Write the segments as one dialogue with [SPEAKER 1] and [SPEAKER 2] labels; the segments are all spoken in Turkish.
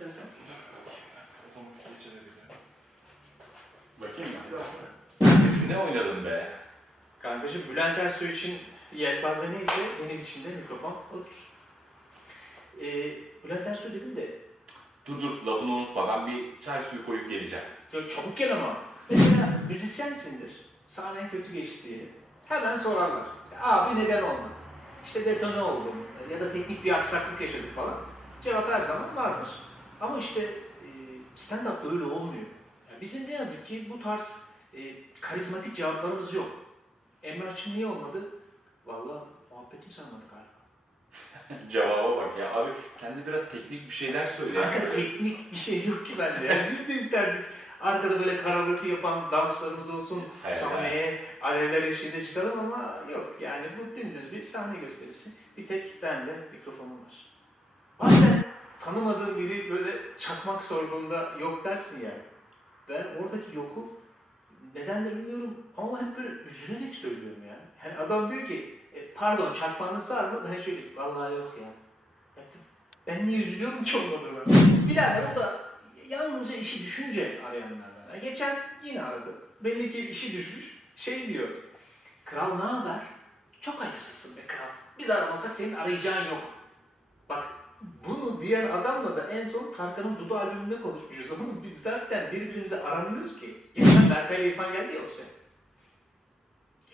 [SPEAKER 1] istersen.
[SPEAKER 2] Otomatik geçebiliyor.
[SPEAKER 3] Bakayım mı?
[SPEAKER 1] Biraz.
[SPEAKER 3] Ne oynadın be?
[SPEAKER 1] Kankacığım Bülent Ersoy için yelpaze neyse benim için de mikrofon odur. Ee, Bülent Ersoy dedim de
[SPEAKER 3] Dur dur lafını unutma ben bir çay suyu koyup geleceğim.
[SPEAKER 1] ya çabuk gel ama. Mesela müzisyensindir. Sahnen kötü geçti. Hemen sorarlar. İşte, Abi neden olmadı? İşte detone oldum ya da teknik bir aksaklık yaşadık falan. Cevap her zaman vardır. Ama işte e, stand-up öyle olmuyor. Ya bizim ne yazık ki bu tarz e, karizmatik cevaplarımız yok. Emrah'cığım niye olmadı? Vallahi muhabbetim sarmadı galiba.
[SPEAKER 3] Cevaba bak ya abi sen de biraz teknik bir şeyler söyle.
[SPEAKER 1] Kanka teknik bir şey yok ki bende. Yani biz de isterdik. Arkada böyle koreografi yapan danslarımız olsun,
[SPEAKER 3] Evet,
[SPEAKER 1] sahneye alevler eşliğinde çıkalım ama yok. Yani bu dümdüz bir sahne gösterisi. Bir tek benle mikrofonum var. Bazen tanımadığım biri böyle çakmak sorduğunda yok dersin yani. Ben oradaki yoku nedendir bilmiyorum ama hep böyle üzülerek söylüyorum ya. Yani adam diyor ki "E, pardon çakmağınız var mı? Ben şöyle vallahi yok ya. Ya Ben niye üzülüyorum ki ondan sonra? Birader o da yalnızca işi düşünce arayanlardan. Yani geçen yine aradı. Belli ki işi düşmüş. Şey diyor. Kral ne haber? Çok hayırsızsın be kral. Biz aramasak senin arayacağın yok. Bak bunu diyen adamla da en son Tarkan'ın Dudu albümünde konuşmuşuz. Oğlum biz zaten birbirimize aramıyoruz ki. Geçen Berkay ile İrfan geldi ya ofise.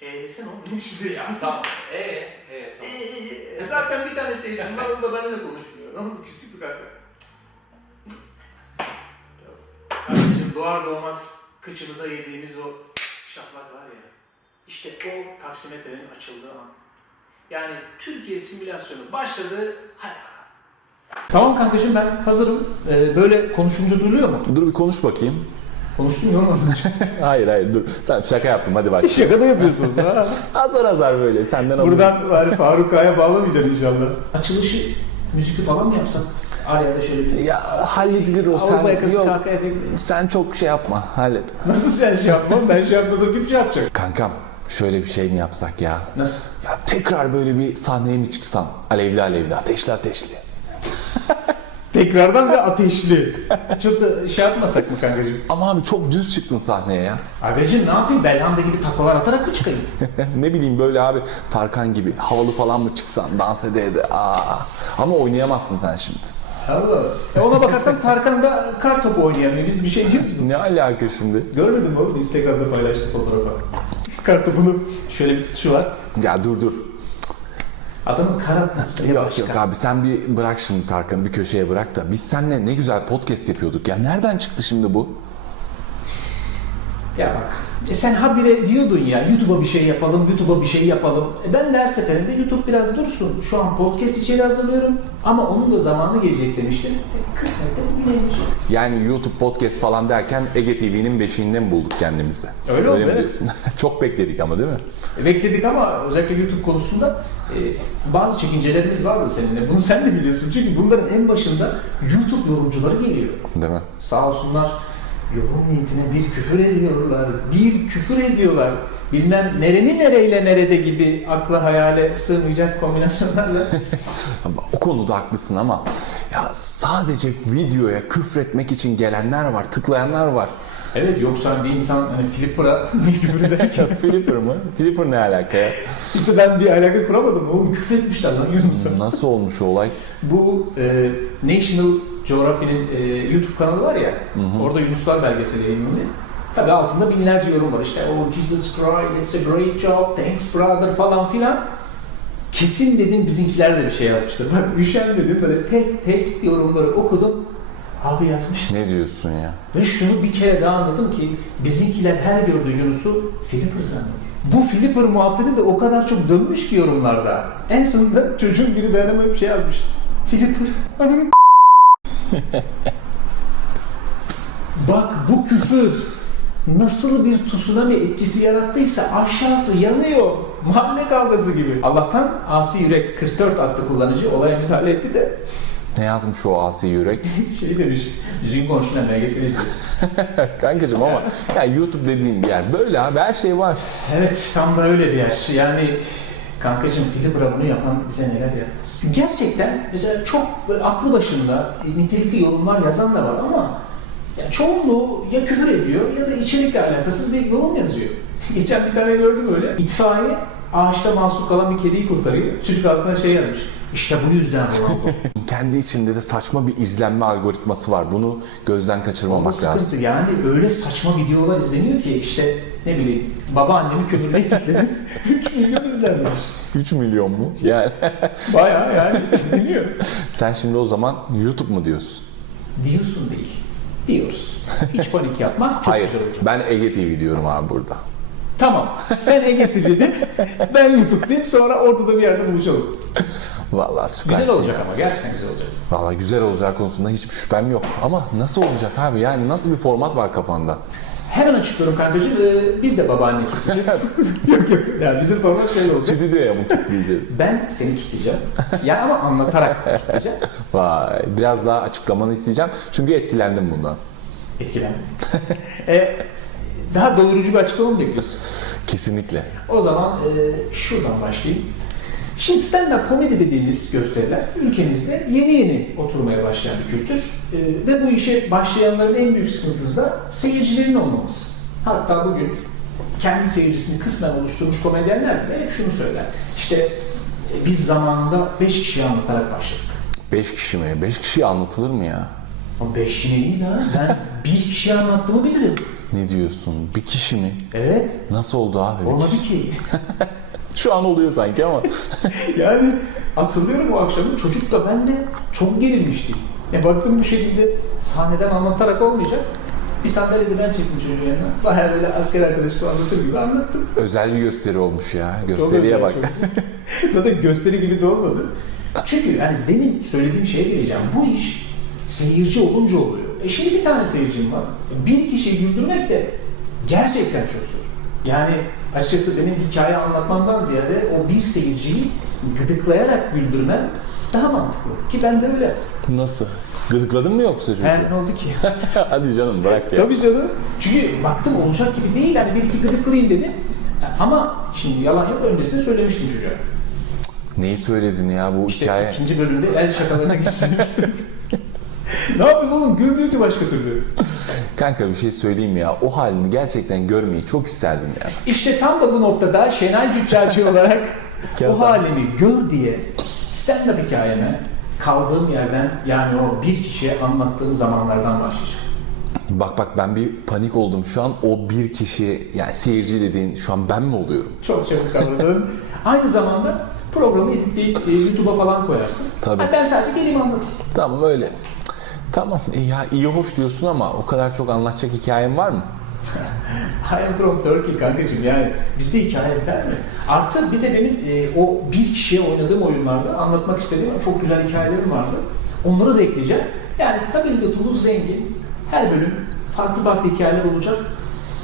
[SPEAKER 1] Eee desene oğlum. Biçim
[SPEAKER 3] Ya tamam. Ee, ee tamam.
[SPEAKER 1] Ee, zaten bir tane seyircim var, o da benimle konuşmuyor. Oldu? Küstük mü kanka? Kardeşim doğar doğmaz kıçımıza yediğimiz o şaplak var ya. İşte o taksimetrenin açıldığı an. Yani Türkiye simülasyonu başladı. Hadi bakalım. Tamam kankacığım ben hazırım. Ee, böyle konuşunca duyuluyor mu?
[SPEAKER 4] Dur bir konuş bakayım.
[SPEAKER 1] Konuştum olmasın.
[SPEAKER 4] hayır hayır dur. Tamam şaka yaptım hadi başla.
[SPEAKER 5] Şaka da yapıyorsun ha.
[SPEAKER 4] azar azar böyle senden alayım.
[SPEAKER 5] Buradan bari Faruk Ağa'ya bağlamayacağım inşallah.
[SPEAKER 1] Açılışı müzikli falan mı yapsak? Arya'da şöyle bir...
[SPEAKER 4] Ya halledilir o sen.
[SPEAKER 1] Avrupa yakası
[SPEAKER 4] Yok,
[SPEAKER 1] kahkaha efekti.
[SPEAKER 4] sen çok şey yapma hallet.
[SPEAKER 5] Nasıl sen şey yapmam? Ben şey yapmasam kim şey yapacak?
[SPEAKER 4] Kankam şöyle bir şey mi yapsak ya?
[SPEAKER 1] Nasıl?
[SPEAKER 4] Ya tekrar böyle bir sahneye mi çıksan? Alevli alevli ateşli ateşli.
[SPEAKER 5] Tekrardan ve ateşli. Çok da şey yapmasak mı kankacığım?
[SPEAKER 4] Ama abi çok düz çıktın sahneye ya.
[SPEAKER 1] Abicim ne yapayım? Belhanda gibi taklalar atarak mı çıkayım?
[SPEAKER 4] ne bileyim böyle abi Tarkan gibi havalı falan mı çıksan dans ede ede. Aa. Ama oynayamazsın sen şimdi.
[SPEAKER 5] Allah.
[SPEAKER 1] E ona bakarsan Tarkan da kar topu oynayamıyor. Biz bir şey diyoruz.
[SPEAKER 4] Ne alaka şimdi?
[SPEAKER 5] Görmedin mi oğlum? Instagram'da paylaştı fotoğrafı. Kartopunu şöyle bir tutuşu var.
[SPEAKER 4] Ya dur dur.
[SPEAKER 1] Adamın kar atması bile
[SPEAKER 4] Yok
[SPEAKER 1] başka.
[SPEAKER 4] yok abi sen bir bırak şimdi Tarkan'ı bir köşeye bırak da biz seninle ne güzel podcast yapıyorduk ya. Nereden çıktı şimdi bu?
[SPEAKER 1] Ya bak. E sen habire diyordun ya YouTube'a bir şey yapalım, YouTube'a bir şey yapalım. E ben de her seferinde YouTube biraz dursun. Şu an podcast içeri hazırlıyorum ama onun da zamanı gelecek demiştim. E kısmette bugüneymiş.
[SPEAKER 4] Yani YouTube podcast falan derken Ege TV'nin beşiğinde mi bulduk kendimizi?
[SPEAKER 1] Öyle oldu,
[SPEAKER 4] mi
[SPEAKER 1] evet.
[SPEAKER 4] Çok bekledik ama değil mi?
[SPEAKER 1] E, Bekledik ama özellikle YouTube konusunda e, bazı çekincelerimiz vardı seninle. Bunu sen de biliyorsun çünkü bunların en başında YouTube yorumcuları geliyor.
[SPEAKER 4] Değil mi?
[SPEAKER 1] Sağ olsunlar yorum niyetine bir küfür ediyorlar. Bir küfür ediyorlar. Bilmem nereni nereyle nerede gibi akla hayale sığmayacak kombinasyonlarla.
[SPEAKER 4] O konuda haklısın ama ya sadece videoya küfretmek için gelenler var, tıklayanlar var.
[SPEAKER 1] Evet yoksa bir insan hani Flipper'a küfür ederken
[SPEAKER 4] Flipper mı? Flipper ne alaka ya?
[SPEAKER 5] İşte ben bir alaka kuramadım oğlum.
[SPEAKER 1] küfür etmişler lan Yunus'a.
[SPEAKER 4] Nasıl olmuş o olay?
[SPEAKER 1] Bu e, National Geography'nin e, YouTube kanalı var ya, orada Yunuslar belgeseli yayınlanıyor. Tabi altında binlerce yorum var işte oh Jesus Christ, it's a great job, thanks brother falan filan. Kesin dedim bizimkiler de bir şey yazmıştır. Ben üşenmedim böyle tek tek yorumları okudum. Abi yazmışız.
[SPEAKER 4] Ne diyorsun ya?
[SPEAKER 1] Ve şunu bir kere daha anladım ki bizimkiler her gördüğü Yunus'u Flipper zannediyor. Bu Flipper muhabbeti de o kadar çok dönmüş ki yorumlarda. En sonunda çocuğun biri dayanamayıp şey yazmış. Flipper. Ananı Bak bu küfür nasıl bir tsunami etkisi yarattıysa aşağısı yanıyor. Mahalle kavgası gibi. Allah'tan Asi Yürek 44 adlı kullanıcı olaya müdahale etti de
[SPEAKER 4] Ne yazmış o asi yürek?
[SPEAKER 1] şey demiş. Düzgün konuşulan belgeseli.
[SPEAKER 4] Kankacım ama ya YouTube dediğin bir yer böyle abi her şey var.
[SPEAKER 1] Evet, tam da öyle bir yer. Yani Kankacığım Filipra bunu yapan bize neler yapmaz. Gerçekten mesela çok böyle aklı başında e, nitelikli yorumlar yazan da var ama ya çoğunluğu ya küfür ediyor ya da içerikle alakasız bir yorum yazıyor. Geçen bir tane gördüm öyle. İtfaiye ağaçta mahsur kalan bir kediyi kurtarıyor. Çocuk altına şey yazmış. İşte bu yüzden Ronaldo.
[SPEAKER 4] Kendi içinde de saçma bir izlenme algoritması var. Bunu gözden
[SPEAKER 1] Ama
[SPEAKER 4] kaçırmamak
[SPEAKER 1] sıkıntı
[SPEAKER 4] lazım.
[SPEAKER 1] yani öyle saçma videolar izleniyor ki işte ne bileyim babaannemi kömürle kilitledim. 3 milyon izlenmiş.
[SPEAKER 4] 3 milyon mu? Yani
[SPEAKER 1] Bayağı yani izleniyor.
[SPEAKER 4] sen şimdi o zaman YouTube mu diyorsun?
[SPEAKER 1] Diyorsun değil. Diyoruz. Hiç panik yapma. Çok
[SPEAKER 4] Hayır.
[SPEAKER 1] güzel olacak.
[SPEAKER 4] Ben Ege TV diyorum abi burada.
[SPEAKER 1] Tamam. Sen Ege TV'de, ben YouTube diyeyim sonra orada da bir yerde buluşalım.
[SPEAKER 4] Vallahi süpersin
[SPEAKER 1] Güzel olacak
[SPEAKER 4] ya.
[SPEAKER 1] ama gerçekten güzel olacak.
[SPEAKER 4] Vallahi güzel olacağı konusunda hiçbir şüphem yok. Ama nasıl olacak abi? Yani nasıl bir format var kafanda?
[SPEAKER 1] Hemen açıklıyorum kankacığım. Ee, biz de babaanne kitleyeceğiz. yok yok. Yani bizim format şöyle olacak.
[SPEAKER 4] Stüdyoya mı kilitleyeceğiz?
[SPEAKER 1] Ben seni kitleyeceğim. Ya ama anlatarak kitleyeceğim.
[SPEAKER 4] Vay, biraz daha açıklamanı isteyeceğim. Çünkü etkilendim bundan.
[SPEAKER 1] Etkilendim. ee, daha doyurucu bir açıklama mı bekliyorsun?
[SPEAKER 4] Kesinlikle.
[SPEAKER 1] O zaman e, şuradan başlayayım. Şimdi stand-up komedi dediğimiz gösteriler ülkemizde yeni yeni oturmaya başlayan bir kültür. E, ve bu işe başlayanların en büyük sıkıntısı da seyircilerin olmaması. Hatta bugün kendi seyircisini kısmen oluşturmuş komedyenler bile hep şunu söyler. İşte e, biz zamanında 5 kişiyi anlatarak başladık.
[SPEAKER 4] 5 kişi mi? 5 kişiye anlatılır mı ya?
[SPEAKER 1] Ama 5 yine değil ha. Ben bir kişiye anlattığımı bilirim.
[SPEAKER 4] Ne diyorsun? Bir kişi mi?
[SPEAKER 1] Evet.
[SPEAKER 4] Nasıl oldu abi?
[SPEAKER 1] Olmadı ki.
[SPEAKER 4] Şu an oluyor sanki ama.
[SPEAKER 1] Yani hatırlıyorum o akşamı çocuk da ben de çok gerilmiştim. E baktım bu şekilde sahneden anlatarak olmayacak. Bir sandalyede ben çektim çocuğun yanına. Bayağı böyle asker arkadaşım anlatır gibi anlattım.
[SPEAKER 4] Özel bir gösteri olmuş ya. Gösteriye bak.
[SPEAKER 1] Zaten gösteri gibi de olmadı. Çünkü yani demin söylediğim şeye geleceğim. Bu iş seyirci olunca oluyor. E şimdi bir tane seyircim var. Bir kişiyi güldürmek de gerçekten çok zor. Yani açıkçası benim hikaye anlatmamdan ziyade o bir seyirciyi gıdıklayarak güldürmem daha mantıklı. Ki ben de öyle yaptım.
[SPEAKER 4] Nasıl? Gıdıkladın mı yoksa çocuğu?
[SPEAKER 1] He, ne oldu ki?
[SPEAKER 4] Hadi canım bırak ya.
[SPEAKER 1] Tabii canım. Çünkü baktım olacak gibi değil. Yani bir iki gıdıklayayım dedim. Ama şimdi yalan yok. Öncesinde söylemiştim çocuğa.
[SPEAKER 4] Neyi söyledin ya bu
[SPEAKER 1] İşte
[SPEAKER 4] hikaye?
[SPEAKER 1] ikinci bölümde el şakalarına geçeceğimi söyledim. ne yapayım oğlum? Gülmüyor ki başka türlü.
[SPEAKER 4] Kanka bir şey söyleyeyim ya. O halini gerçekten görmeyi çok isterdim ya.
[SPEAKER 1] İşte tam da bu noktada Şenay Cüccarcı olarak o halimi gör diye stand-up hikayeme kaldığım yerden yani o bir kişiye anlattığım zamanlardan başlayacağım.
[SPEAKER 4] Bak bak ben bir panik oldum şu an. O bir kişi yani seyirci dediğin şu an ben mi oluyorum?
[SPEAKER 1] Çok çabuk kavradın. Aynı zamanda programı editleyip e, YouTube'a falan koyarsın.
[SPEAKER 4] Tabii.
[SPEAKER 1] Ha, ben sadece geleyim anlatayım.
[SPEAKER 4] Tamam öyle. Tamam e ya iyi hoş diyorsun ama o kadar çok anlatacak hikayem var mı?
[SPEAKER 1] I am from Turkey kankacığım yani bizde hikaye biter mi? Artı bir de benim e, o bir kişiye oynadığım oyunlarda anlatmak istediğim çok güzel hikayelerim vardı. Onları da ekleyeceğim. Yani tabii de dolu zengin. Her bölüm farklı farklı hikayeler olacak.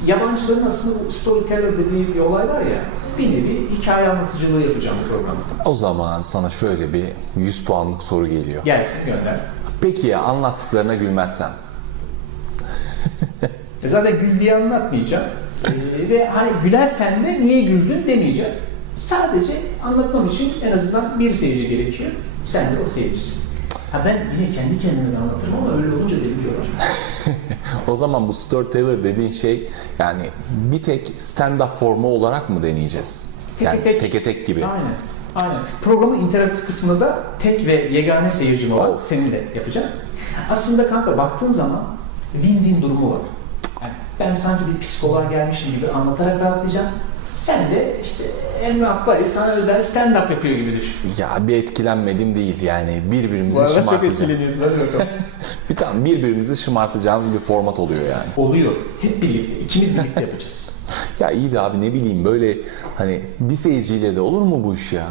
[SPEAKER 1] Yabancıların aslında storyteller dediği bir olay var ya bir nevi hikaye anlatıcılığı yapacağım bu programda.
[SPEAKER 4] O zaman sana şöyle bir 100 puanlık soru geliyor.
[SPEAKER 1] Gelsin gönder.
[SPEAKER 4] Peki ya anlattıklarına gülmezsem?
[SPEAKER 1] E zaten gül diye anlatmayacağım. E, ve hani gülersen de niye güldün demeyeceğim. Sadece anlatmam için en azından bir seyirci gerekiyor. Sen de o seyircisin. Ha ben yine kendi kendime de anlatırım ama öyle olunca deli diyorlar.
[SPEAKER 4] O zaman bu storyteller dediğin şey yani bir tek stand-up formu olarak mı deneyeceğiz?
[SPEAKER 1] Teke
[SPEAKER 4] yani
[SPEAKER 1] tek.
[SPEAKER 4] teke tek gibi.
[SPEAKER 1] Aynen. Aynen. Programın interaktif kısmında da tek ve yegane seyircim olan
[SPEAKER 4] Of.
[SPEAKER 1] seninle yapacağım. Aslında kanka baktığın zaman win-win durumu var. Yani ben sanki bir psikoloğa gelmişim gibi anlatarak rahatlayacağım. Sen de işte Emre Akbari sana özel stand-up yapıyor gibi düşün.
[SPEAKER 4] Ya bir etkilenmedim değil yani birbirimizi
[SPEAKER 1] Bu arada çok
[SPEAKER 4] şımartacağız.
[SPEAKER 1] etkileniyorsun. Hadi bakalım.
[SPEAKER 4] Bir tane birbirimizi şımartacağımız bir format oluyor yani.
[SPEAKER 1] Oluyor. Hep birlikte. ikimiz birlikte yapacağız.
[SPEAKER 4] Ya iyi de abi ne bileyim böyle hani bir seyirciyle de olur mu bu iş ya?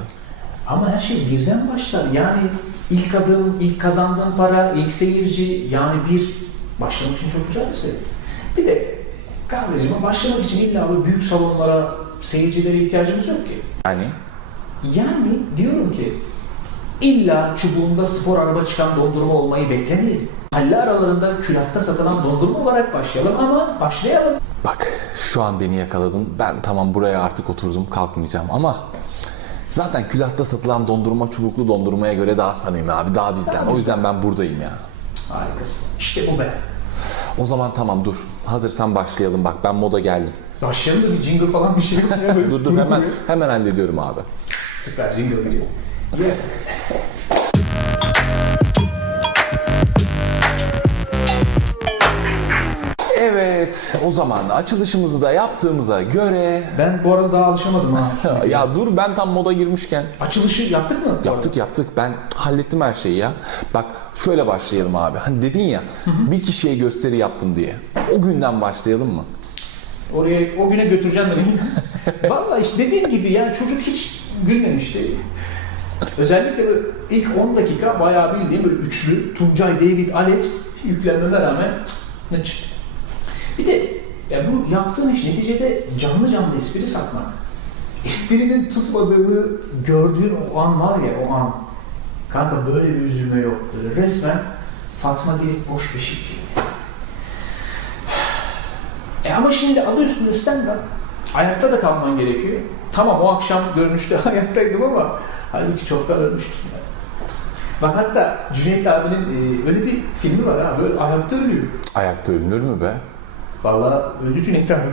[SPEAKER 1] Ama her şey birden başlar. Yani ilk adım, ilk kazandığın para, ilk seyirci yani bir başlamak için çok güzel bir şey. Bir de kardeşim başlamak için illa böyle büyük salonlara, seyircilere ihtiyacımız yok ki.
[SPEAKER 4] Yani
[SPEAKER 1] Yani diyorum ki illa çubuğunda spor araba çıkan dondurma olmayı beklemeyelim. Halle aralarında külahta satılan dondurma olarak başlayalım ama başlayalım.
[SPEAKER 4] bak şu an beni yakaladın. Ben tamam buraya artık oturdum kalkmayacağım ama Zaten külahta satılan dondurma çubuklu dondurmaya göre daha samimi abi. Daha bizden. O yüzden ben buradayım ya.
[SPEAKER 1] Harikasın. İşte bu be.
[SPEAKER 4] O zaman tamam dur. Hazırsan başlayalım. Bak ben moda geldim.
[SPEAKER 1] Başlayalım da bir jingle falan bir şey yok ya. Böyle
[SPEAKER 4] Dur dur hemen hemen hallediyorum abi.
[SPEAKER 1] Süper jingle geliyor. Yeah.
[SPEAKER 4] Evet o zaman açılışımızı da yaptığımıza göre
[SPEAKER 1] Ben bu arada daha alışamadım ha.
[SPEAKER 4] ya dur ben tam moda girmişken
[SPEAKER 1] Açılışı yaptık mı?
[SPEAKER 4] yaptık yaptık ben hallettim her şeyi ya. Bak şöyle başlayalım abi. Hani dedin ya bir kişiye gösteri yaptım diye. O günden başlayalım mı?
[SPEAKER 1] Oraya o güne götüreceğim beni. Valla işte dediğim gibi yani çocuk hiç gülmemişti. Özellikle böyle ilk 10 dakika bayağı bildiğim böyle üçlü Tuncay, David, Alex yüklenmeme rağmen ne. Bir de ya bu yaptığın iş neticede canlı canlı espri satmak. Esprinin tutmadığını gördüğün o an var ya o an. Kanka böyle bir üzülme yok. Böyle resmen Fatma Girik boş beşik filmi. E ama şimdi adı üstünde stand-up. Ayakta da kalman gerekiyor. Tamam o akşam görünüşte ayaktaydım ama halbuki çoktan ölmüştüm. Yani. Bak hatta Cüneyt abinin e, öyle bir filmi var ha böyle ayakta ölüyor.
[SPEAKER 4] Ayakta ölünür mü be?
[SPEAKER 1] Vallahi öldü Cüneyt abi.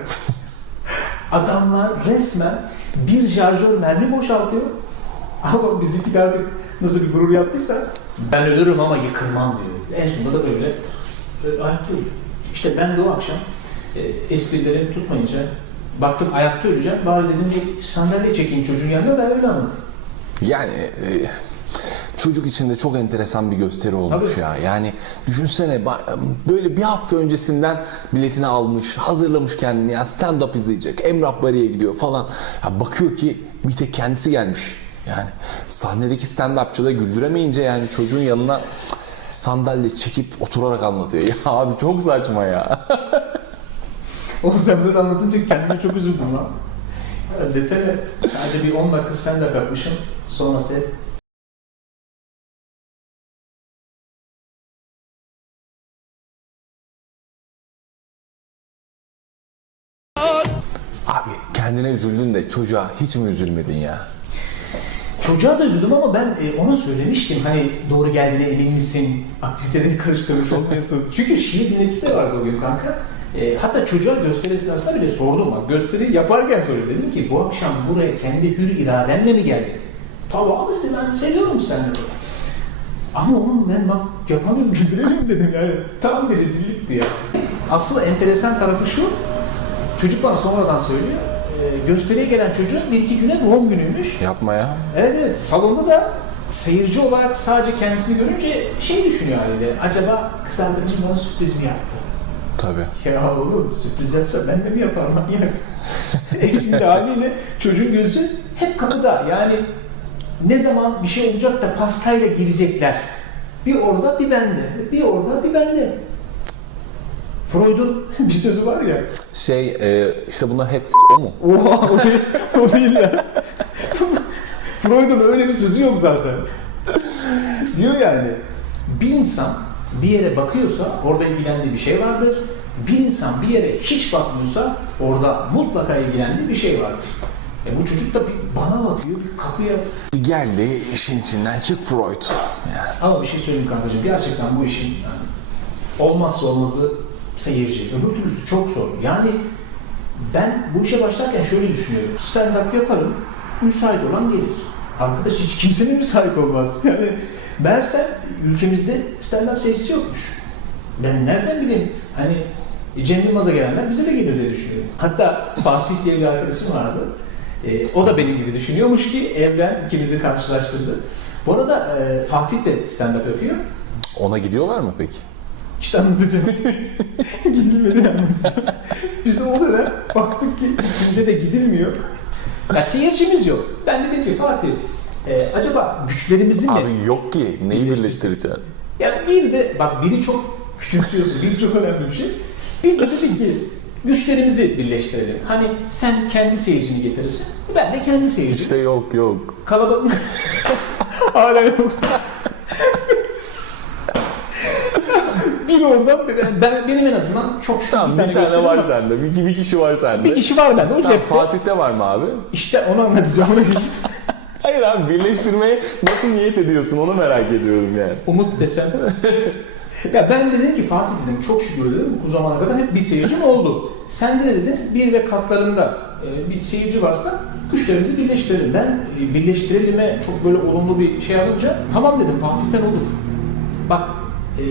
[SPEAKER 1] Adamlar resmen bir şarjör mermi boşaltıyor. Ama bizimki de artık nasıl bir gurur yaptıysa ben ölürüm ama yıkılmam diyor. En sonunda da böyle e, ayakta ölüyor. İşte ben de o akşam e, esprilerim tutmayınca baktım ayakta öleceğim. Bari dedim bir sandalye çekeyim çocuğun yanına da öyle anlatayım.
[SPEAKER 4] Yani e, çocuk için de çok enteresan bir gösteri olmuş
[SPEAKER 1] Tabii.
[SPEAKER 4] ya. Yani düşünsene böyle bir hafta öncesinden biletini almış, hazırlamış kendini ya stand up izleyecek. Emrah Bari'ye gidiyor falan. Ya bakıyor ki bir tek kendisi gelmiş. Yani sahnedeki stand-upçı da güldüremeyince yani çocuğun yanına sandalye çekip oturarak anlatıyor. Ya abi çok saçma ya.
[SPEAKER 1] Oğlum sen böyle anlatınca kendime çok üzüldüm lan. Desene sadece bir 10 dakika stand-up yapmışım. Sonrası
[SPEAKER 4] kendine üzüldün de çocuğa hiç mi üzülmedin ya?
[SPEAKER 1] Çocuğa da üzüldüm ama ben e, ona söylemiştim hani doğru geldiğine emin misin? Aktiviteleri karıştırmış olmayasın. Çünkü şiir dinletisi vardı o gün kanka. E, hatta çocuğa gösteri esnasında bile sordum bak. Gösteri yaparken söyledim. Dedim ki bu akşam buraya kendi hür iradenle mi geldin? Tabii abi dedi ben seviyorum seni dedi. Ama oğlum ben bak yapamıyorum güldüremiyorum dedim yani. Tam bir rezillikti ya. Aslında enteresan tarafı şu. Çocuk bana sonradan söylüyor. E, gösteriye gelen çocuğun bir iki güne doğum günüymüş.
[SPEAKER 4] Yapma ya.
[SPEAKER 1] Evet evet salonda da seyirci olarak sadece kendisini görünce şey düşünüyor haliyle. Acaba kız arkadaşım bana sürpriz mi yaptı?
[SPEAKER 4] Tabii.
[SPEAKER 1] Ya oğlum sürpriz yapsa ben de mi yaparım manyak? e şimdi haliyle çocuğun gözü hep kapıda. Yani ne zaman bir şey olacak da pastayla girecekler. Bir orada bir bende. Bir orada bir bende. Freud'un bir sözü var ya.
[SPEAKER 4] Şey e, işte bunlar hepsi o mu?
[SPEAKER 1] Oha o değil, o değil ya. Freud'un öyle bir sözü yok zaten. Diyor yani bir insan bir yere bakıyorsa orada ilgilendiği bir şey vardır. Bir insan bir yere hiç bakmıyorsa orada mutlaka ilgilendiği bir şey vardır. E bu çocuk da bir bana bakıyor, bir kapıya...
[SPEAKER 4] Geldi işin içinden çık Freud. Yani.
[SPEAKER 1] Ama bir şey söyleyeyim kankacığım, gerçekten bu işin yani olmazsa olmazı seyirci. Öbür türlüsü çok zor. Yani ben bu işe başlarken şöyle düşünüyorum. Stand-up yaparım, müsait olan gelir. Arkadaş hiç kimsenin müsait olmaz. Yani meğersem ülkemizde stand-up seyircisi yokmuş. Ben nereden bileyim? Hani Cem Yılmaz'a gelenler bize de gelir diye düşünüyorum. Hatta Fatih diye bir arkadaşım vardı. Ee, o da benim gibi düşünüyormuş ki evren ikimizi karşılaştırdı. Bu arada e, Fatih de stand-up yapıyor.
[SPEAKER 4] Ona gidiyorlar mı peki?
[SPEAKER 1] İşte anlatacağım. Gidilmedi anlatacağım. Biz o dönem baktık ki bize de gidilmiyor. Ya seyircimiz yok. Ben dedim ki Fatih, e, acaba güçlerimizin ne?
[SPEAKER 4] Abi yok ki. Neyi
[SPEAKER 1] Birleştirsin.
[SPEAKER 4] birleştireceksin?
[SPEAKER 1] Ya bir de bak biri çok küçültüyorsun, biri çok önemli bir şey. Biz de dedik ki güçlerimizi birleştirelim. Hani sen kendi seyircini getirirsin, ben de kendi seyircimi.
[SPEAKER 4] İşte yok yok.
[SPEAKER 1] Kalabalık... Hala yok. Bir oradan bir- ben, benim en azından çok şükür
[SPEAKER 4] Tamam bir tane var sende. Bir, bir kişi var sende.
[SPEAKER 1] Bir kişi var bende o
[SPEAKER 4] Tamam,
[SPEAKER 1] cepte.
[SPEAKER 4] Fatih'te var mı abi?
[SPEAKER 1] İşte onu anlatacağım. Ona.
[SPEAKER 4] Hayır abi birleştirmeye nasıl niyet ediyorsun onu merak ediyorum yani.
[SPEAKER 1] Umut desem. ya ben de dedim ki Fatih dedim çok şükür dedim bu zamana kadar hep bir seyircim oldu. Sen de dedim bir ve katlarında e, bir seyirci varsa güçlerimizi birleştirelim. Ben e, birleştirelim'e çok böyle olumlu bir şey alınca tamam dedim Fatih'ten olur. Bak e,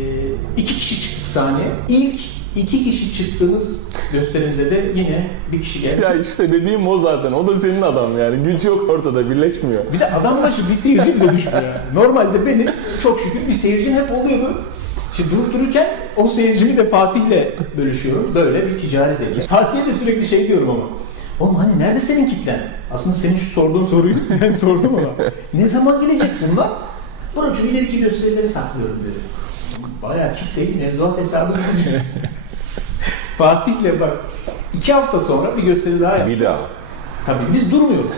[SPEAKER 1] iki kişi çıktık sahneye. İlk iki kişi çıktığımız gösterimize de yine bir kişi geldi.
[SPEAKER 4] Ya işte dediğim o zaten. O da senin adam yani. Güç yok ortada birleşmiyor.
[SPEAKER 1] Bir de adam başı bir seyirci bile düşmüyor. Normalde benim çok şükür bir seyircim hep oluyordu. Şimdi durup dururken o seyircimi de Fatih'le bölüşüyorum. Böyle bir ticari zevk. Fatih'e de sürekli şey diyorum ama. Oğlum hani nerede senin kitlen? Aslında senin şu sorduğun soruyu ben sordum ama. Ne zaman gelecek bunlar? Bana şu ileriki gösterileri saklıyorum dedi. Bayağı kitleyi mevduat hesabı. Fatih'le bak iki hafta sonra bir gösteri daha yaptık.
[SPEAKER 4] Bir daha.
[SPEAKER 1] Tabii biz durmuyoruz.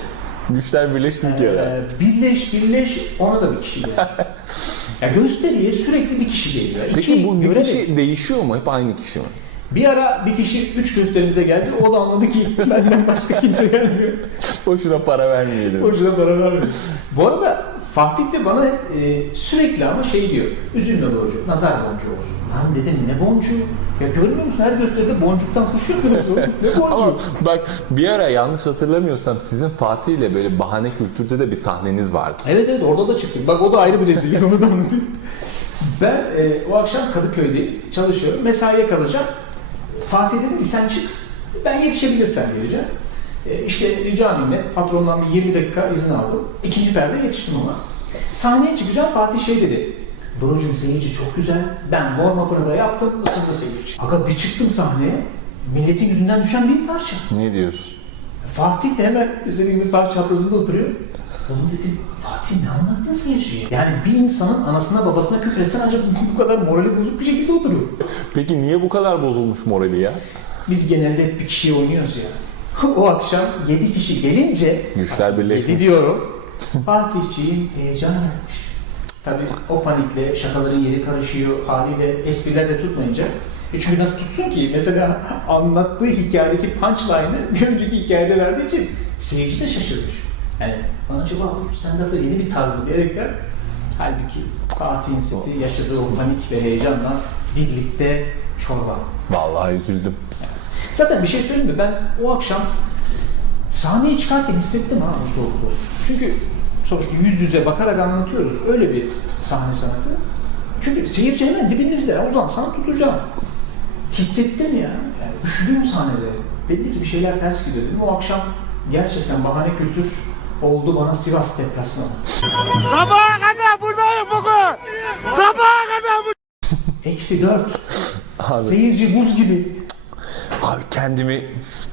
[SPEAKER 4] Güçler birleşti bir kere.
[SPEAKER 1] Ee, birleş birleş ona da bir kişi geldi. ya gösteriye sürekli bir kişi geliyor.
[SPEAKER 4] Peki
[SPEAKER 1] İki
[SPEAKER 4] bu bir
[SPEAKER 1] görev-
[SPEAKER 4] kişi değişiyor mu? Hep aynı kişi mi?
[SPEAKER 1] Bir ara bir kişi üç gösterimize geldi. O da anladı ki benden başka kimse gelmiyor.
[SPEAKER 4] Boşuna para vermeyelim.
[SPEAKER 1] Boşuna para vermiyor. Bu arada Fatih de bana e, sürekli ama şey diyor. Üzülme boncuğu, nazar boncuğu olsun. Lan dedim ne boncuğu? Ya görmüyor musun her gösteride boncuktan kuş oğlum. Ne boncuğu?
[SPEAKER 4] Ama bak bir ara yanlış hatırlamıyorsam sizin Fatih ile böyle bahane kültürde de bir sahneniz vardı.
[SPEAKER 1] Evet evet orada da çıktık. Bak o da ayrı bir rezillik onu da anlatayım. Ben e, o akşam Kadıköy'de çalışıyorum. Mesaiye kalacağım. Fatih dedim ki sen çık. Ben yetişebilirsem geleceğim. E, işte rica minnet patrondan bir 20 dakika izin aldım. İkinci perde yetiştim ona. Sahneye çıkacağım Fatih şey dedi. Brocum seyirci çok güzel. Ben warm-up'ını da yaptım. Isındı seyirci. Aga bir çıktım sahneye. Milletin yüzünden düşen bir parça.
[SPEAKER 4] Ne diyorsun?
[SPEAKER 1] Fatih de hemen üzerimin sağ çaprazında oturuyor. Oğlum dedim Fatih ne anlattın seyirciye? Yani bir insanın anasına babasına küfür etsen ancak bu, bu kadar morali bozuk bir şekilde oturuyor.
[SPEAKER 4] Peki niye bu kadar bozulmuş morali ya?
[SPEAKER 1] Biz genelde hep bir kişiye oynuyoruz ya. o akşam 7 kişi gelince
[SPEAKER 4] Güçler birleşmiş.
[SPEAKER 1] yedi diyorum. Fatihciğim heyecan yapmış. Tabii o panikle şakaların yeri karışıyor haliyle espriler de tutmayınca. E çünkü nasıl tutsun ki? Mesela anlattığı hikayedeki punchline'ı bir önceki hikayede verdiği için seyirci de şaşırmış. Yani "Lan acaba stand-up'ta yeni bir tarz mı diyerekten halbuki Fatih'in seti yaşadığı o panik ve heyecanla birlikte çorba.
[SPEAKER 4] Vallahi üzüldüm.
[SPEAKER 1] Zaten bir şey söyleyeyim mi? Ben o akşam sahneye çıkarken hissettim ha bu soğukluğu. Çünkü sonuçta yüz yüze bakarak anlatıyoruz. Öyle bir sahne sanatı. Çünkü seyirci hemen dibimizde. Ya, Ozan sana tutacağım. Hissettim ya. Yani üşüdüm sahnede. Belli ki bir şeyler ters gidiyor dedim. O akşam gerçekten bahane kültür oldu bana Sivas deplasmanı.
[SPEAKER 6] Sabaha kadar buradayım bugün. Sabaha kadar
[SPEAKER 1] Eksi dört.
[SPEAKER 4] Abi,
[SPEAKER 1] Seyirci buz gibi.
[SPEAKER 4] abi kendimi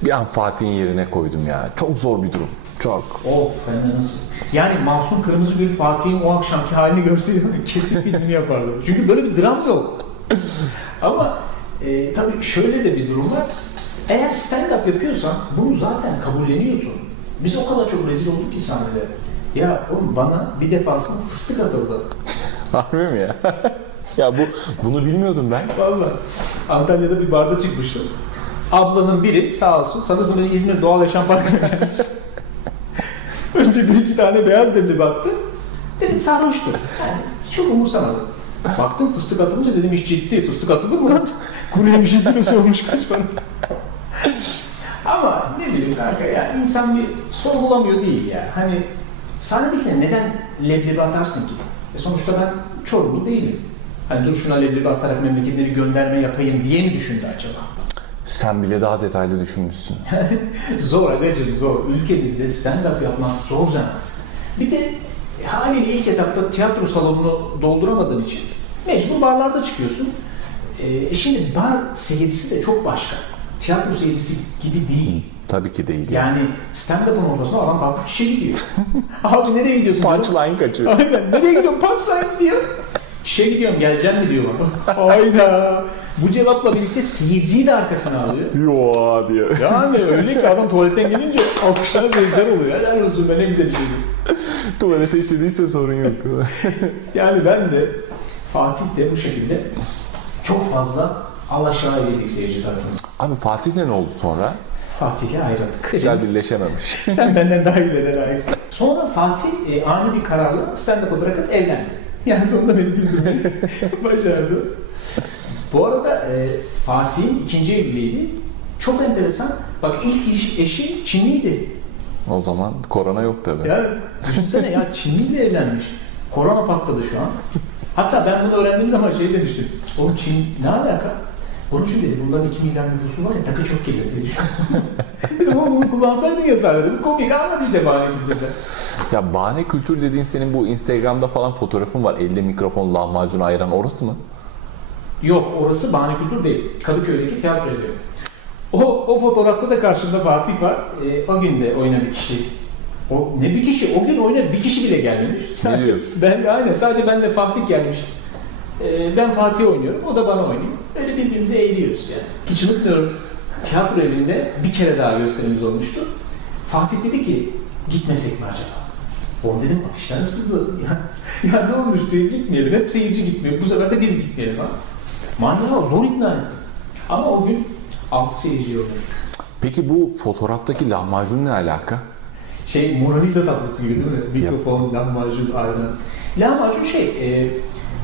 [SPEAKER 4] bir an Fatih'in yerine koydum ya. Çok zor bir durum. Çok.
[SPEAKER 1] Oh ben de nasıl? Yani Masum Kırmızıgül Fatih'in o akşamki halini görseydim kesin filmini yapardım. Çünkü böyle bir dram yok. Ama e, tabii şöyle de bir durum var. Eğer stand-up yapıyorsan bunu zaten kabulleniyorsun. Biz o kadar çok rezil olduk ki sahnede. Ya oğlum bana bir defasında fıstık atıldı.
[SPEAKER 4] Harbi mi ya? ya bu bunu bilmiyordum ben.
[SPEAKER 1] Vallahi. Antalya'da bir barda çıkmıştım. Ablanın biri sağ olsun sanırsam beni İzmir Doğal Yaşam Parkı'na gelmiş. Önce bir iki tane beyaz demli baktı. Dedim sarhoştur. Yani çok umursamadım. Baktım fıstık atılınca dedim iş ciddi. Fıstık atılır mı? Kuru yemişin kilosu olmuş kaç para. Ama ne bileyim kanka ya insan bir sorgulamıyor değil ya. Hani sahnedekine neden leblebi atarsın ki? E sonuçta ben Çorumlu değilim. Hani dur şuna leblebi atarak memleketine bir gönderme yapayım diye mi düşündü acaba?
[SPEAKER 4] Sen bile daha detaylı düşünmüşsün.
[SPEAKER 1] zor Agacım zor. Ülkemizde stand-up yapmak zor zanaat. Bir de haliyle ilk etapta tiyatro salonunu dolduramadığın için mecbur barlarda çıkıyorsun. Ee, şimdi bar seyircisi de çok başka. Tiyatro seyircisi gibi değil.
[SPEAKER 4] Tabii ki değil. Yani.
[SPEAKER 1] Yani stand-up'ın ortasında adam kalkıp işe gidiyor. Abi nereye gidiyorsun?
[SPEAKER 4] Punchline kaçıyor.
[SPEAKER 1] Aynen. Nereye gidiyorsun? Punchline diyor. İşe gidiyorum geleceğim mi diyor bana. Hayda. Bu cevapla birlikte seyirciyi de arkasına alıyor.
[SPEAKER 4] Yo diyor.
[SPEAKER 1] Yani öyle ki adam tuvaletten gelince alkışlanan seyirciler oluyor. Helal olsun be ne güzel şey.
[SPEAKER 4] Tuvalete işlediyse sorun yok.
[SPEAKER 1] Yani ben de Fatih de bu şekilde çok fazla alaşağı yedik seyirci tarafından.
[SPEAKER 4] Abi Fatih'le ne oldu sonra?
[SPEAKER 1] Fatih'le ayrıldık.
[SPEAKER 4] Güzel
[SPEAKER 1] Dediniz,
[SPEAKER 4] birleşememiş.
[SPEAKER 1] Sen benden daha iyilerine layıksın. Sonra Fatih e, ani bir kararla stand-up'ı bırakıp evlendi. Yani sonunda beni güldürmeyi başardı. Bu arada e, Fatih'in ikinci evliliğiydi. Çok enteresan. Bak ilk iş, eşi Çinliydi.
[SPEAKER 4] o zaman korona yok tabii.
[SPEAKER 1] Ya düşünsene ya Çinliyle evlenmiş. Korona patladı şu an. Hatta ben bunu öğrendiğim zaman şey demiştim. Oğlum Çin ne alaka? Konuşun dedi. Bunların 2 milyar nüfusu var ya takı çok geliyor düşünüyorum. Dedim ama bunu kullansaydın ya sadece. Bu komik anlat işte bari kültürde.
[SPEAKER 4] Ya bahane kültür dediğin senin bu Instagram'da falan fotoğrafın var. Elde mikrofon, lahmacun ayıran orası mı?
[SPEAKER 1] Yok orası bahane kültür değil. Kadıköy'deki tiyatro evi. O, o fotoğrafta da karşımda Fatih var. E, o gün de oynayan bir kişi. O, ne bir kişi? O gün oynayan bir kişi bile gelmemiş. Sadece
[SPEAKER 4] diyorsun?
[SPEAKER 1] ben aynen sadece ben de Fatih gelmişiz. E, ben Fatih oynuyorum, o da bana oynuyor. Böyle birbirimize eğiliyoruz yani. Hiç unutmuyorum. Tiyatro evinde bir kere daha gösterimiz olmuştu. Fatih dedi ki gitmesek mi acaba? Oğlum dedim afişler nasıldı? Ya, ya ne olmuş diye gitmeyelim. Hep seyirci gitmiyor. Bu sefer de biz gitmeyelim ha. Manyağı zor ikna ettim. Ama o gün 6 seyirci oynadık.
[SPEAKER 4] Peki bu fotoğraftaki lahmacun ne alaka?
[SPEAKER 1] Şey Mona Lisa tablosu gibi değil mi? Mikrofon, lahmacun, ayna. Lahmacun şey, e,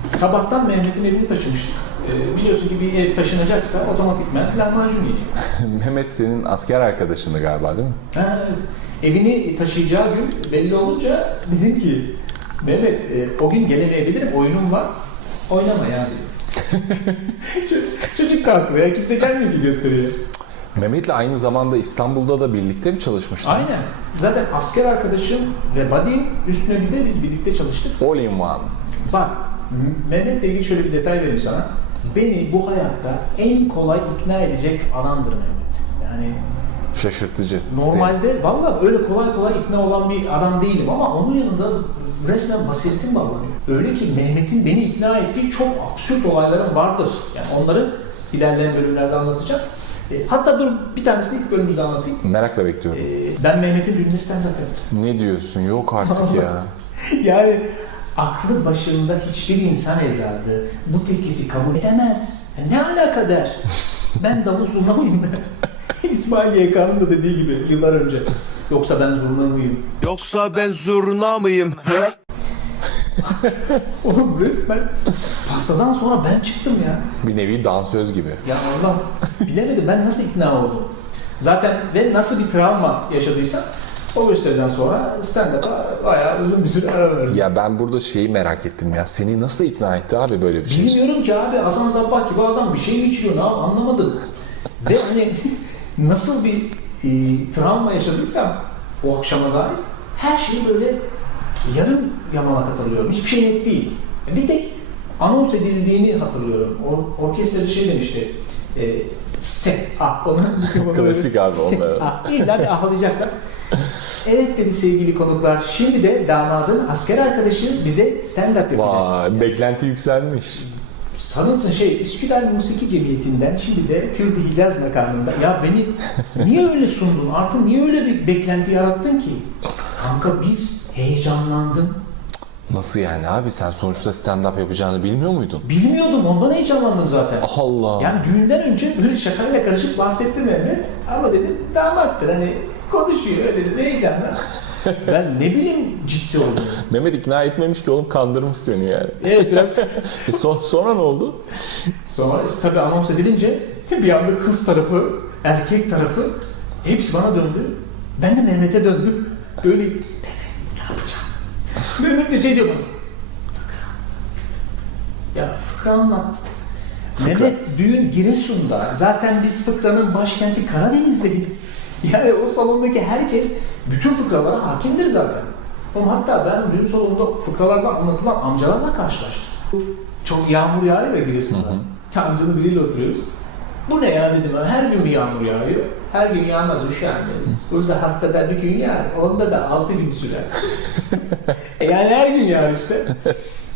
[SPEAKER 1] sabahtan Mehmet'in evini taşımıştık. E, biliyorsun ki bir ev taşınacaksa otomatikmen lahmacun yeniyor.
[SPEAKER 4] Mehmet senin asker arkadaşını galiba değil mi?
[SPEAKER 1] Ha, evini taşıyacağı gün belli olunca dedim ki Mehmet e, o gün gelemeyebilirim oyunum var oynama ya dedim. Çocuk- kalkıyor ya kimse gelmiyor ki gösteriyor.
[SPEAKER 4] Mehmet'le aynı zamanda İstanbul'da da birlikte mi çalışmışsınız?
[SPEAKER 1] Aynen. Zaten asker arkadaşım ve buddy'im üstüne bir de biz birlikte çalıştık.
[SPEAKER 4] All in one.
[SPEAKER 1] Bak Mehmet'le ilgili şöyle bir detay vereyim sana. Beni bu hayatta en kolay ikna edecek adamdır Mehmet. Yani
[SPEAKER 4] Şaşırtıcı.
[SPEAKER 1] Normalde valla öyle kolay kolay ikna olan bir adam değilim ama onun yanında resmen basiretim bağlanıyor. Öyle ki Mehmet'in beni ikna ettiği çok absürt olaylarım vardır. Yani onları ilerleyen bölümlerde anlatacağım. E, hatta dur bir tanesini ilk bölümümüzde anlatayım.
[SPEAKER 4] Merakla bekliyorum.
[SPEAKER 1] E, ben Mehmet'in düğününde stand-up yaptım.
[SPEAKER 4] Ne diyorsun? Yok artık ya.
[SPEAKER 1] yani aklı başında hiçbir insan evladı bu teklifi kabul edemez. Ne alaka der. Ben davul zurna mıyım der. İsmail YK'nın da dediği gibi yıllar önce. Yoksa ben zurna mıyım?
[SPEAKER 6] Yoksa ben zurna mıyım?
[SPEAKER 1] Oğlum resmen pastadan sonra ben çıktım ya.
[SPEAKER 4] Bir nevi dansöz gibi.
[SPEAKER 1] Ya Allah bilemedim ben nasıl ikna oldum. Zaten ve nasıl bir travma yaşadıysam o gösteriden sonra stand-up'a bayağı uzun bir süre ara verdim.
[SPEAKER 4] Ya ben burada şeyi merak ettim ya. Seni nasıl ikna etti abi böyle bir şey?
[SPEAKER 1] Bilmiyorum ki abi Hasan Sabbah gibi adam bir şey mi içiyor ne yap- anlamadım. Ve hani nasıl bir e, travma yaşadıysam o akşama dair her şeyi böyle yarım yamalak hatırlıyorum. Hiçbir şey net değil. Bir tek anons edildiğini hatırlıyorum. Or orkestrada şey demişti. E, se ah onun
[SPEAKER 4] Klasik abi
[SPEAKER 1] Se
[SPEAKER 4] onlar.
[SPEAKER 1] ah illa bir ahlayacaklar. Evet dedi sevgili konuklar. Şimdi de damadın asker arkadaşı bize stand-up yapacak.
[SPEAKER 4] Vay beklenti yükselmiş.
[SPEAKER 1] Sanırsın şey Üsküdar Musiki Cemiyeti'nden şimdi de Kürdi Hicaz makamında. Ya beni niye öyle sundun? Artık niye öyle bir beklenti yarattın ki? Kanka bir heyecanlandım.
[SPEAKER 4] Nasıl yani abi sen sonuçta stand-up yapacağını bilmiyor muydun?
[SPEAKER 1] Bilmiyordum ondan heyecanlandım zaten.
[SPEAKER 4] Allah.
[SPEAKER 1] Yani düğünden önce böyle şakayla karışık bahsetti Mehmet. Ama dedim damattır hani konuşuyor öyle dedim heyecanla. ben ne bileyim ciddi oldum.
[SPEAKER 4] Mehmet ikna etmemiş ki oğlum kandırmış seni yani.
[SPEAKER 1] Evet biraz
[SPEAKER 4] E son, sonra ne oldu?
[SPEAKER 1] Sonra işte tabii anons edilince bir anda kız tarafı, erkek tarafı hepsi bana döndü. Ben de Mehmet'e döndüm. Böyle "Mehmet, ne yapacağım? Mehmet de şey diyor bana. "Fıkra." Ya fıkra anlat. Mehmet düğün Giresun'da. Zaten biz fıkranın başkenti Karadeniz'deyiz. Yani o salondaki herkes bütün fıkralara hakimdir zaten. Oğlum hatta ben düğün salonunda fıkralardan anlatılan amcalarla karşılaştım. Çok yağmur yağıyor ya Giresun'da. Amcanın biriyle oturuyoruz. Bu ne ya dedim ben. Her gün mü yağmur yağıyor? Her gün yağmaz uşağım dedim. Burada haftada bir gün yağar. Onda da altı gün sürer. e yani her gün yağar işte.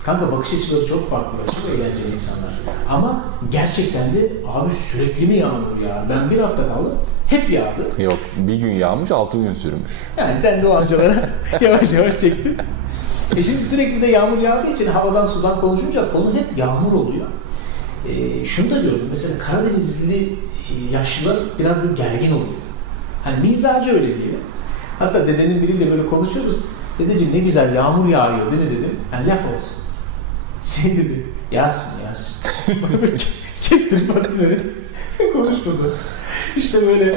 [SPEAKER 1] Kanka bakış açıları çok farklı. Çok eğlenceli insanlar. Ama gerçekten de abi sürekli mi yağmur ya? Ben bir hafta kaldım. Hep yağdı.
[SPEAKER 4] Yok bir gün yağmış altı gün sürmüş.
[SPEAKER 1] Yani sen de o amcalara yavaş yavaş çektin. E şimdi sürekli de yağmur yağdığı için havadan sudan konuşunca konu hep yağmur oluyor. E, şunu da gördüm. Mesela Karadenizli e, yaşlılar biraz bir gergin oluyor. Hani mizacı öyle diyelim. Hatta dedenin biriyle böyle konuşuyoruz. Dedeciğim ne güzel yağmur yağıyor değil mi dedim. Yani laf olsun. Şey dedi. Bana böyle kestirip attı beni. Konuşmadı. İşte böyle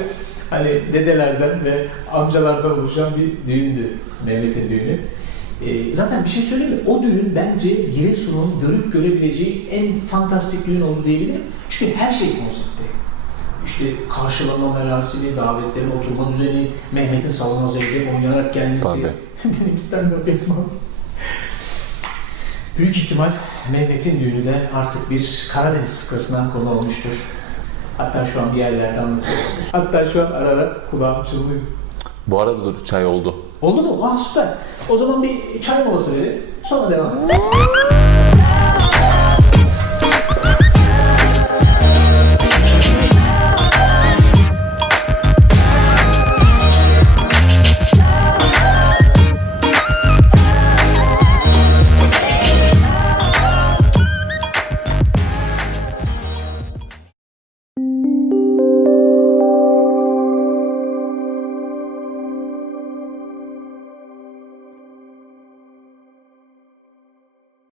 [SPEAKER 1] hani dedelerden ve amcalardan oluşan bir düğündü. Mehmet'in düğünü. Ee, zaten bir şey söyleyeyim mi? O düğün bence Giresun'un görüp görebileceği en fantastik düğün oldu diyebilirim. Çünkü her şey konsepte. İşte karşılama merasimi, davetlerin oturma düzeni, Mehmet'in salona zevkle oynayarak gelmesi. Benim stand-up yapmam. Büyük ihtimal Mehmet'in düğünü de artık bir Karadeniz fıkrasına konu olmuştur. Hatta şu an bir yerlerde anlatıyor. Hatta şu an ara ara kulağım çınlıyor.
[SPEAKER 4] Bu arada dur çay oldu.
[SPEAKER 1] Oldu mu? Aa süper. O zaman bir çay molası verelim. Sonra devam edelim.